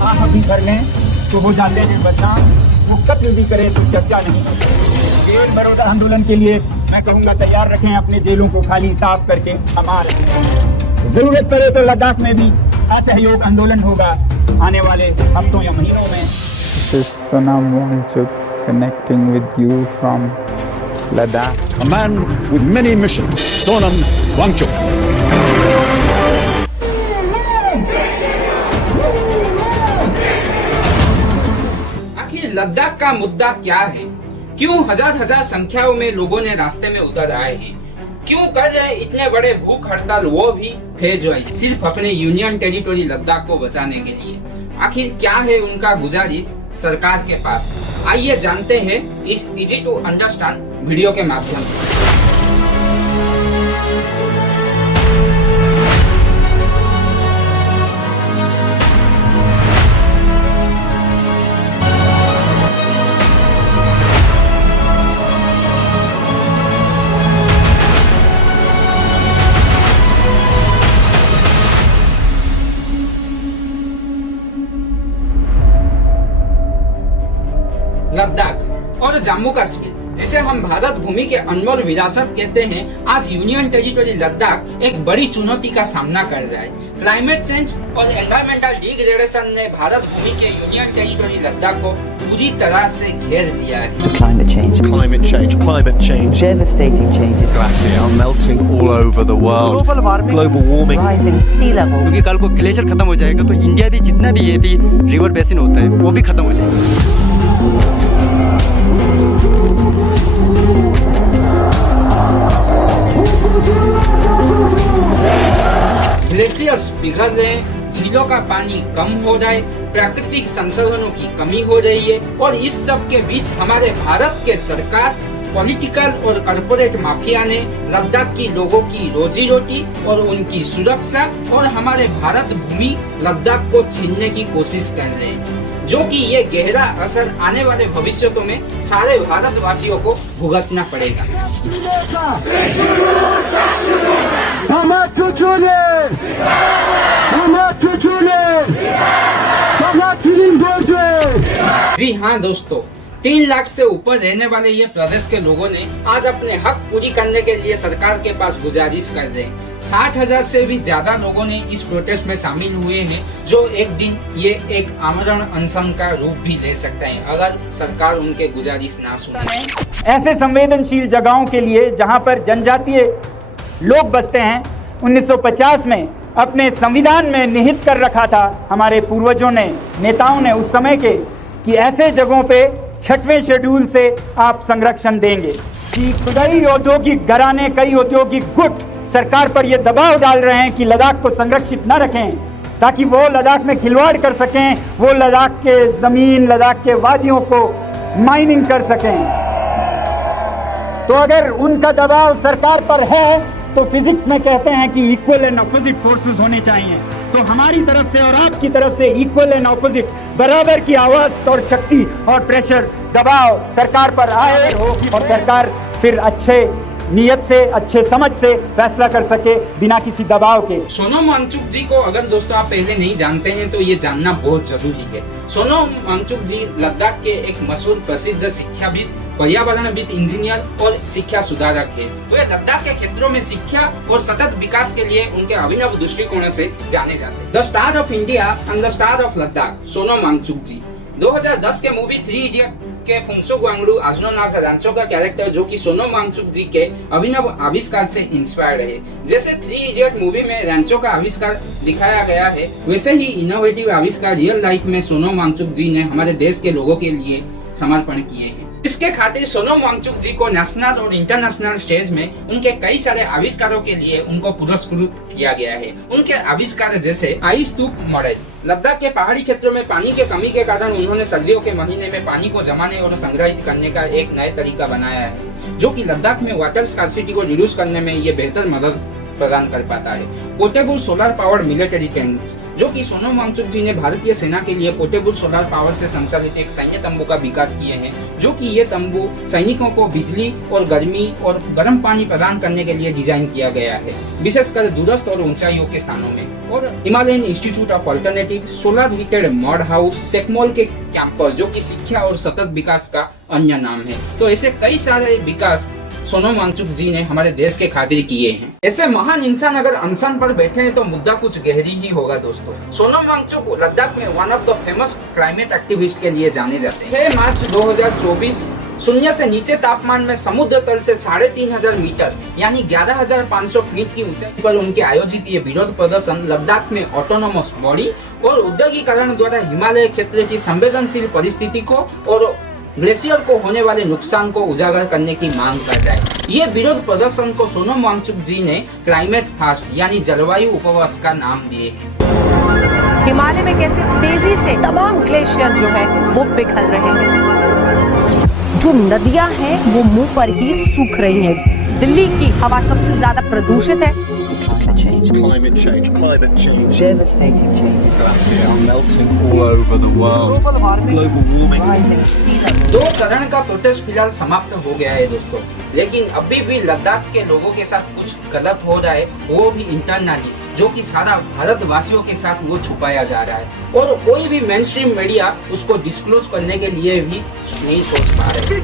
आह भी भर लें तो हो जाते हैं बदनाम, वो कत्ल भी करे तो चर्चा नहीं। जेल बड़ौदा आंदोलन के लिए मैं कहूँगा तैयार रखें अपने जेलों को खाली साफ करके हमारे, जरूरत पड़े तो लद्दाख में भी असहयोग आंदोलन होगा आने वाले हफ्तों या महीनों में। This is Sonam Wangchuk connecting with you from Ladakh. A man with many missions, Sonam Wangchuk. आखिर लद्दाख का मुद्दा क्या है? क्यों हजार संख्याओं में लोगों ने रास्ते में उतर आए हैं? क्यों कर रहे इतने बड़े भूख हड़ताल, वो भी फेजवाई, सिर्फ अपने यूनियन टेरिटोरी लद्दाख को बचाने के लिए? आखिर क्या है उनका गुजारिश सरकार के पास? आइए जानते हैं इस इजी टू अंडरस्टैंड वीडियो के माध्यम से। लद्दाख और जम्मू कश्मीर, जिसे हम भारत भूमि के अनमोल विरासत कहते हैं, आज यूनियन टेरिटोरी लद्दाख एक बड़ी चुनौती का सामना कर रहा है। क्लाइमेट चेंज और एनवायरमेंटल डिग्रेडेशन ने भारत भूमि के यूनियन टेरिटोरी लद्दाख को पूरी तरह से घेर लिया है। Climate change, devastating changes, glaciers melting all over the world, global warming, rising sea levels, क्योंकि कल को ग्लेशियर खत्म हो जाएगा तो इंडिया भी जितना भी ये भी रिवर बेसिन होता है वो भी खत्म हो जाएगा। ग्लेशियर्स पिघल रहे हैं, झीलों का पानी कम हो जाए, प्राकृतिक संसाधनों की कमी हो रही है, और इस सब के बीच हमारे भारत के सरकार, पॉलिटिकल और कॉर्पोरेट माफिया ने लद्दाख की लोगों की रोजी रोटी और उनकी सुरक्षा और हमारे भारत भूमि लद्दाख को छीनने की कोशिश कर रहे हैं, जो कि ये गहरा असर आने वाले भविष्यों में सारे भारतवासियों को भुगतना पड़ेगा। जी हाँ दोस्तों, 3 लाख से ऊपर रहने वाले ये प्रदेश के लोगों ने आज अपने हक पूरी करने के लिए सरकार के पास गुजारिश कर रहे हैं। 60,000 से भी ज्यादा लोगों ने इस प्रोटेस्ट में शामिल हुए हैं, जो एक दिन ये एक आमरण अनशन का रूप भी ले सकता है अगर सरकार उनके गुजारिश ना सुने। ऐसे संवेदनशील जगहों के लिए जहां पर जनजातीय लोग बसते हैं, 1950 में अपने संविधान में निहित कर रखा था हमारे पूर्वजों ने, नेताओं ने उस समय के, कि ऐसे जगहों पे 6वें शेड्यूल से आप संरक्षण देंगे। कि कई औद्योगिक घराने, कई औद्योगिक गुट सरकार पर ये दबाव डाल रहे हैं कि लद्दाख को संरक्षित न रखें, ताकि वो लद्दाख में खिलवाड़ कर सकें, वो लद्दाख के ज़मीन, लद्दाख के वादियों को माइनिंग कर सकें। तो अगर उनका दबाव सरकार पर है तो फिजिक्स में कहते हैं कि इक्वल एंड ऑपोजिट फोर्सेस होने चाहिए। तो हमारी तरफ से और आपकी तरफ से इक्वल एंड ऑपोजिट बराबर की आवाज और शक्ति और प्रेशर, दबाव सरकार पर आए और सरकार फिर अच्छे नियत से, अच्छे समझ से फैसला कर सके बिना किसी दबाव के। सोनम वांगचुक जी को अगर दोस्तों आप पहले नहीं जानते हैं तो ये जानना बहुत जरूरी है। सोनम वांगचुक जी लद्दाख के एक मशहूर प्रसिद्ध शिक्षाविद, पर्यावरणविद, इंजीनियर और शिक्षा सुधारक है। वे लद्दाख के क्षेत्रों में शिक्षा और सतत विकास के लिए उनके अभिनव दृष्टिकोण से जाने जाते हैं। The star of India and the star of Ladakh, Sonam Wangchuk ji. 2010 के मूवी 3 इडियट के फुंगसुक वांगडू आजनोनाज रांचो का कैरेक्टर, जो कि सोनम वांगचुक जी के अभिनव आविष्कार से इंस्पायर्ड है। जैसे 3 इडियट मूवी में रांचो का आविष्कार दिखाया गया है, वैसे ही इनोवेटिव आविष्कार रियल लाइफ में सोनम वांगचुक जी ने हमारे देश के लोगों के लिए समर्पण किए हैं। इसके खातिर सोनम वांगचुक जी को नेशनल और इंटरनेशनल स्टेज में उनके कई सारे आविष्कारों के लिए उनको पुरस्कृत किया गया है। उनके आविष्कार जैसे आइस ट्यूब मॉडल, लद्दाख के पहाड़ी क्षेत्रों में पानी की कमी के कारण उन्होंने सर्दियों के महीने में पानी को जमाने और संग्रहित करने का एक नया तरीका बनाया है, जो कि लद्दाख में वाटर स्कार्सिटी को रिड्यूस करने में ये बेहतर मदद प्रदान कर पाता है। Portable solar powered military tanks, जो कि सोनम वांगचुक जी ने भारतीय सेना के लिए पोर्टेबल सोलर पावर से संचालित एक सैन्य तंबू का विकास किए हैं, जो कि ये तंबू सैनिकों को बिजली और गर्मी और गर्म पानी प्रदान करने के लिए डिजाइन किया गया है, विशेषकर दूरस्थ और ऊंचाइयों के स्थानों में। और Himalayan institute of alternative solar heated mud house SECMOL के कैंपस, जो कि शिक्षा और सतत विकास का अन्य नाम है। तो ऐसे कई सारे विकास सोनम वांगचुक जी ने हमारे देश के खातिर किए हैं। ऐसे महान इंसान अगर अनशन पर बैठे हैं तो मुद्दा कुछ गहरी ही होगा दोस्तों। सोनम वांगचुक लद्दाख में one of the famous climate activist के लिए जाने जाते हैं। 6 मार्च 2024 शून्य से नीचे तापमान में समुद्र तल से 3500 मीटर यानी 11,500 फीट की ऊंचाई पर उनके आयोजित ये विरोध प्रदर्शन लद्दाख में ऑटोनोमस बॉडी और औद्योगिकरण द्वारा हिमालय क्षेत्र की संवेदनशील परिस्थिति को और ग्लेशियर को होने वाले नुकसान को उजागर करने की मांग कर रहा है। ये विरोध प्रदर्शन को सोनम वांगचुक जी ने क्लाइमेट फास्ट यानी जलवायु उपवास का नाम दिए हैं। हिमालय में कैसे तेजी से तमाम ग्लेशियर जो है वो पिघल रहे हैं, जो नदियां हैं वो मुंह पर ही सूख रही हैं। दिल्ली की हवा सबसे ज्यादा प्रदूषित है। Climate change. Devastating changes. Glaciers are melting all over the world. Global warming. Rising sea levels. 2 चरण का प्रोटेस्ट फिलहाल समाप्त हो गया है दोस्तों, लेकिन अभी भी लद्दाख के लोगों के साथ कुछ गलत हो रहा है, वो भी इंटरनली, जो कि सारा भारतवासियों के साथ वो छुपाया जा रहा है और कोई भी मेन स्ट्रीम मीडिया उसको डिस्क्लोज करने के लिए भी नहीं सोच पा रहे।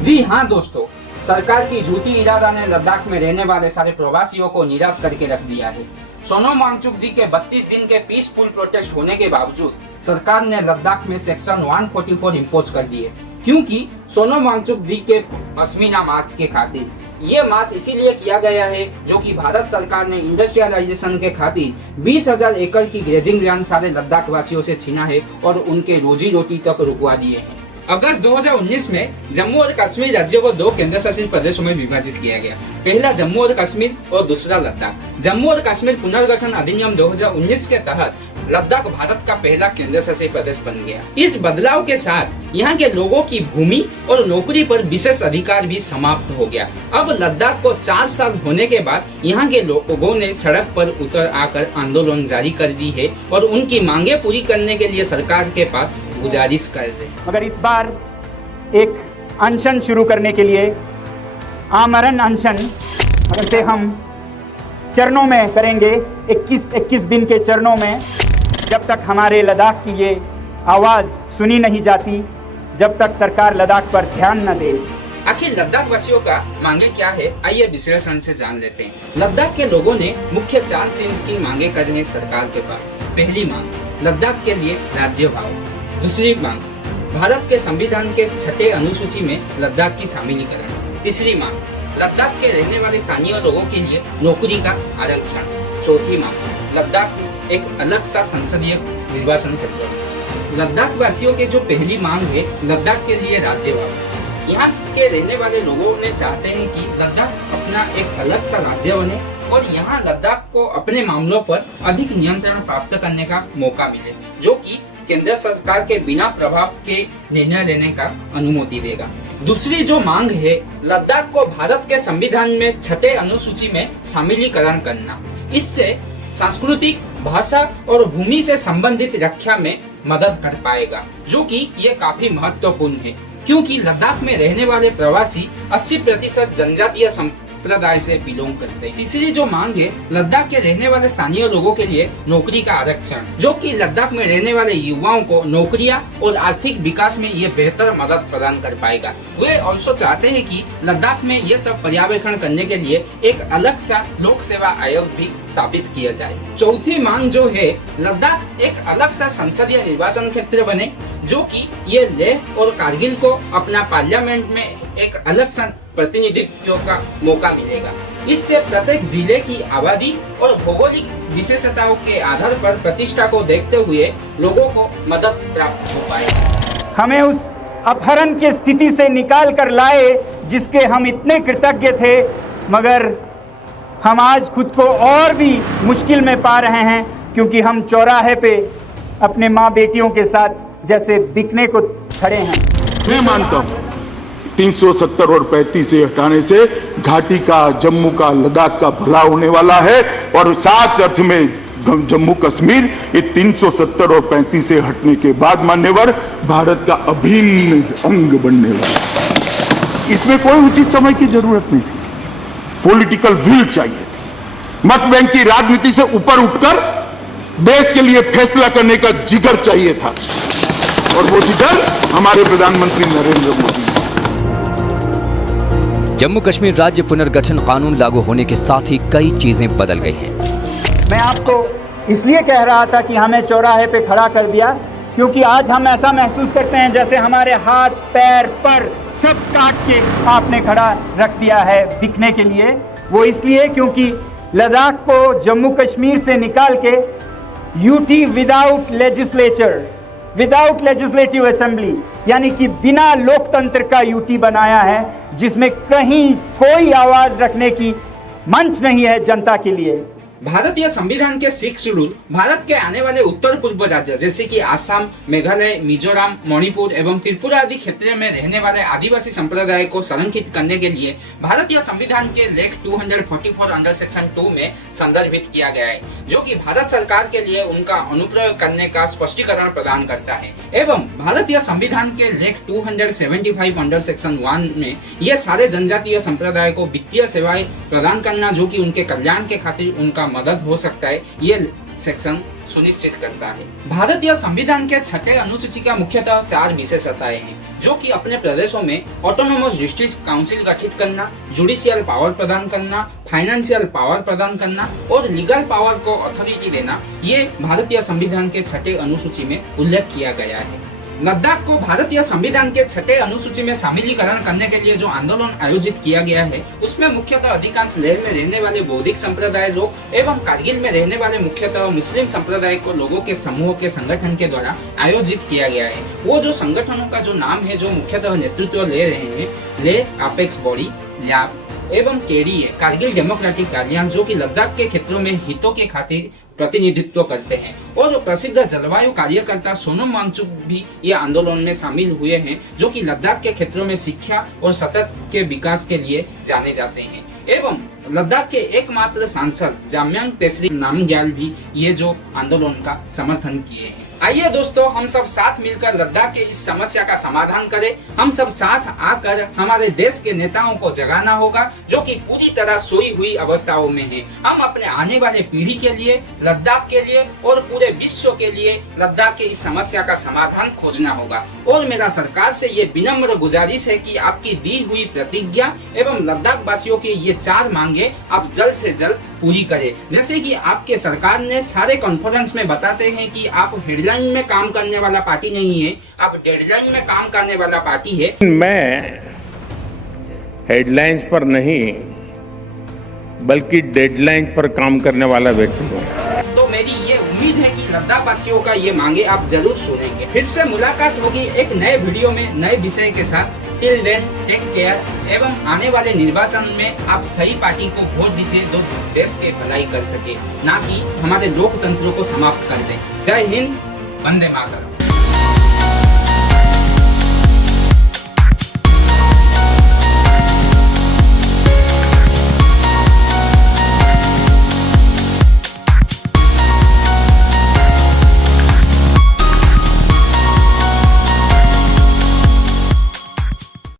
जी हाँ दोस्तों, सरकार की झूठी इरादा ने लद्दाख में रहने वाले सारे प्रवासियों को निराश करके रख दिया है। सोनम वांगचुक जी के 32 दिन के पीसफुल प्रोटेस्ट होने के बावजूद सरकार ने लद्दाख में सेक्शन 144 इम्पोज कर दिए, क्योंकि सोनम वांगचुक जी के पश्मीना मार्च के खातिर। ये मार्च इसीलिए किया गया है जो कि भारत सरकार ने इंडस्ट्रियलाइजेशन के खातिर 20,000 एकड़ की ग्रेजिंग लैंड सारे लद्दाख वासियों से छीना है और उनके रोजी रोटी तक रुकवा दिए हैं। अगस्त 2019 में जम्मू और कश्मीर राज्य को 2 केंद्र शासित प्रदेशों में विभाजित किया गया, पहला जम्मू और कश्मीर और दूसरा लद्दाख। जम्मू और कश्मीर पुनर्गठन अधिनियम 2019 के तहत लद्दाख भारत का पहला केंद्र शासित प्रदेश बन गया। इस बदलाव के साथ यहाँ के लोगों की भूमि और नौकरी पर विशेष अधिकार भी समाप्त हो गया। अब लद्दाख को 4 साल होने के बाद यहाँ के लोगों ने सड़क पर उतर आकर आंदोलन जारी कर दी है और उनकी मांगे पूरी करने के लिए सरकार के पास गुजारिश कर रहे। मगर इस बार एक अनशन शुरू करने के लिए आमरण अनशन से हम चरणों में करेंगे, 21 दिन के चरणों में, जब तक हमारे लद्दाख की ये आवाज़ सुनी नहीं जाती, जब तक सरकार लद्दाख पर ध्यान न दे। आखिर लद्दाख वासियों का मांगे क्या है, आइए विश्लेषण से जान लेते हैं। लद्दाख के लोगों ने मुख्य 4 चीज की मांगे कर रहे हैं सरकार के पास। पहली मांग, लद्दाख के लिए राज्य भाव। दूसरी मांग, भारत के संविधान के 6 अनुसूची में लद्दाख की शामिलीकरण। तीसरी मांग, लद्दाख के रहने वाले स्थानीय लोगों के लिए नौकरी का आरक्षण। चौथी मांग, लद्दाख एक अलग सा संसदीय निर्वाचन क्षेत्र। लद्दाख वासियों के जो पहली मांग है, लद्दाख के लिए राज्य भाव। यहाँ के रहने वाले लोगों ने चाहते हैं कि लद्दाख अपना एक अलग सा राज्य बने और यहाँ लद्दाख को अपने मामलों पर अधिक नियंत्रण प्राप्त करने का मौका मिले, जो कि केंद्र सरकार के बिना प्रभाव के निर्णय लेने का अनुमति देगा। दूसरी जो मांग है, लद्दाख को भारत के संविधान में 6 अनुसूची में शामिलीकरण करना। इससे सांस्कृतिक, भाषा और भूमि से संबंधित रक्षा में मदद कर पाएगा, जो कि ये काफी महत्वपूर्ण है, क्योंकि लद्दाख में रहने वाले प्रवासी 80% जनजातीय संप्रदाय से बिलोंग करते हैं। तीसरी जो मांग है, लद्दाख के रहने वाले स्थानीय लोगों के लिए नौकरी का आरक्षण, जो कि लद्दाख में रहने वाले युवाओं को नौकरियां और आर्थिक विकास में ये बेहतर मदद प्रदान कर पाएगा। वे ऑल्सो चाहते हैं कि लद्दाख में ये सब पर्यवेक्षण करने के लिए एक अलग सा लोक सेवा आयोग भी स्थापित किया जाए। चौथी मांग जो है, लद्दाख एक अलग सा संसदीय निर्वाचन क्षेत्र बने, जो कि ये लेह और कारगिल को अपना पार्लियामेंट में एक अलग सा प्रतिनिधित्व का मौका मिलेगा। इससे प्रत्येक जिले की आबादी और भौगोलिक विशेषताओं के आधार पर प्रतिष्ठा को देखते हुए लोगों को मदद प्राप्त हो पाएगी। हमें उस अपहरण की स्थिति से निकाल कर लाए जिसके हम इतने कृतज्ञ थे, मगर हम आज खुद को और भी मुश्किल में पा रहे हैं, क्योंकि हम चौराहे पे अपने माँ बेटियों के साथ जैसे बिकने को खड़े हैं। मैं मानता हूँ 370 और 35 से हटाने से घाटी का, जम्मू का, लद्दाख का भला होने वाला है और साथ अर्थ में जम्मू कश्मीर ये 370 और 35 से हटने के बाद मान्यवर भारत का अभिन्न अंग बनने वाला है। इसमें कोई उचित समय की जरूरत नहीं थी, पॉलिटिकल विल चाहिए थी। मत बैंक की राजनीति से ऊपर उठकर देश के लिए फैसला करने का जिगर चाहिए था, और वो जिगर हमारे प्रधानमंत्री नरेंद्र मोदी। जम्मू कश्मीर राज्य पुनर्गठन कानून लागू होने के साथ ही कई चीजें बदल गई हैं। मैं आपको इसलिए कह रहा था कि हमें चौराहे पे खड़ा कर दिया, क्योंकि आज हम ऐसा महसूस करते हैं जैसे हमारे हाथ, पैर, पर सब काट के आपने खड़ा रख दिया है बिकने के लिए। वो इसलिए क्योंकि लद्दाख को जम्मू कश्मीर से निकाल के UT without legislature, without legislative assembly, यानी कि बिना लोकतंत्र का यूटी बनाया है, जिसमें कहीं कोई आवाज रखने की मंच नहीं है जनता के लिए। भारतीय संविधान के 6 शेड्यूल भारत के आने वाले उत्तर पूर्व राज्य जैसे कि आसाम, मेघालय, मिजोरम, मणिपुर एवं त्रिपुरा आदि क्षेत्रों में रहने वाले आदिवासी संप्रदाय को संरक्षित करने के लिए भारतीय संविधान के लेख 244 अंडर सेक्शन 2 में संदर्भित किया गया है, जो कि भारत सरकार के लिए उनका अनुप्रयोग करने का स्पष्टीकरण प्रदान करता है। एवं भारतीय संविधान के लेख 275 अंडर सेक्शन 1 में ये सारे जनजातीय संप्रदाय को वित्तीय सेवाएं प्रदान करना, जो कि उनके कल्याण के खातिर उनका मदद हो सकता है, ये सेक्शन सुनिश्चित करता है। भारतीय संविधान के 6 अनुसूची का मुख्यतः 4 विशेषताएं हैं, जो कि अपने प्रदेशों में ऑटोनोमस डिस्ट्रिक्ट काउंसिल गठित करना, जुडिशियल पावर प्रदान करना, फाइनेंशियल पावर प्रदान करना और लीगल पावर को अथॉरिटी देना, ये भारतीय संविधान के 6 अनुसूची में उल्लेख किया गया है। लद्दाख को भारतीय संविधान के 6 अनुसूची में शामिलीकरण करने के लिए जो आंदोलन आयोजित किया गया है, उसमें मुख्यतः अधिकांश लेह में रहने वाले बौद्धिक संप्रदाय लोग एवं कारगिल में रहने वाले मुख्यतः मुस्लिम संप्रदाय को लोगों के समूह के संगठन के द्वारा आयोजित किया गया है। वो जो संगठनों का जो नाम है, जो मुख्यतः नेतृत्व ले रहे हैं, लेह अपेक्स बॉडी, ल्याब एवं केडीए कारगिल डेमोक्रेटिक अलियंस, जो कि लद्दाख के क्षेत्रों में हितों के खातिर प्रतिनिधित्व करते हैं, और प्रसिद्ध जलवायु कार्यकर्ता सोनम वांगचुक भी ये आंदोलन में शामिल हुए हैं, जो कि लद्दाख के क्षेत्रों में शिक्षा और सतत के विकास के लिए जाने जाते हैं। एवं लद्दाख के एकमात्र सांसद जाम्यांग तेसरी नामग्याल भी ये जो आंदोलन का समर्थन किए हैं। आइए दोस्तों, हम सब साथ मिलकर लद्दाख के इस समस्या का समाधान करें। हम सब साथ आकर हमारे देश के नेताओं को जगाना होगा, जो कि पूरी तरह सोई हुई अवस्थाओं में है। हम अपने आने वाले पीढ़ी के लिए, लद्दाख के लिए और पूरे विश्व के लिए लद्दाख के इस समस्या का समाधान खोजना होगा। और मेरा सरकार से ये विनम्र गुजारिश है कि आपकी दी हुई प्रतिज्ञा एवं लद्दाख वासियों के ये 4 मांगे आप जल्द से जल्द पूरी करें। जैसे कि आपके सरकार ने सारे कॉन्फ्रेंस में बताते हैं कि आप हेडलाइन में काम करने वाला पार्टी नहीं है, आप डेडलाइन में काम करने वाला पार्टी है। मैं हेडलाइंस पर नहीं बल्कि डेडलाइन पर काम करने वाला व्यक्ति हूँ। तो मेरी ये उम्मीद है कि लद्दाख वासियों का ये मांगे आप जरूर सुनेंगे। फिर से मुलाकात होगी एक नए वीडियो में नए विषय के साथ। टिल देन टेक केयर एवं आने वाले निर्वाचन में आप सही पार्टी को वोट दीजिए, जो देश के भलाई कर सके, ना कि हमारे लोकतंत्र को समाप्त कर दे। जय हिंद, वंदे मातरम।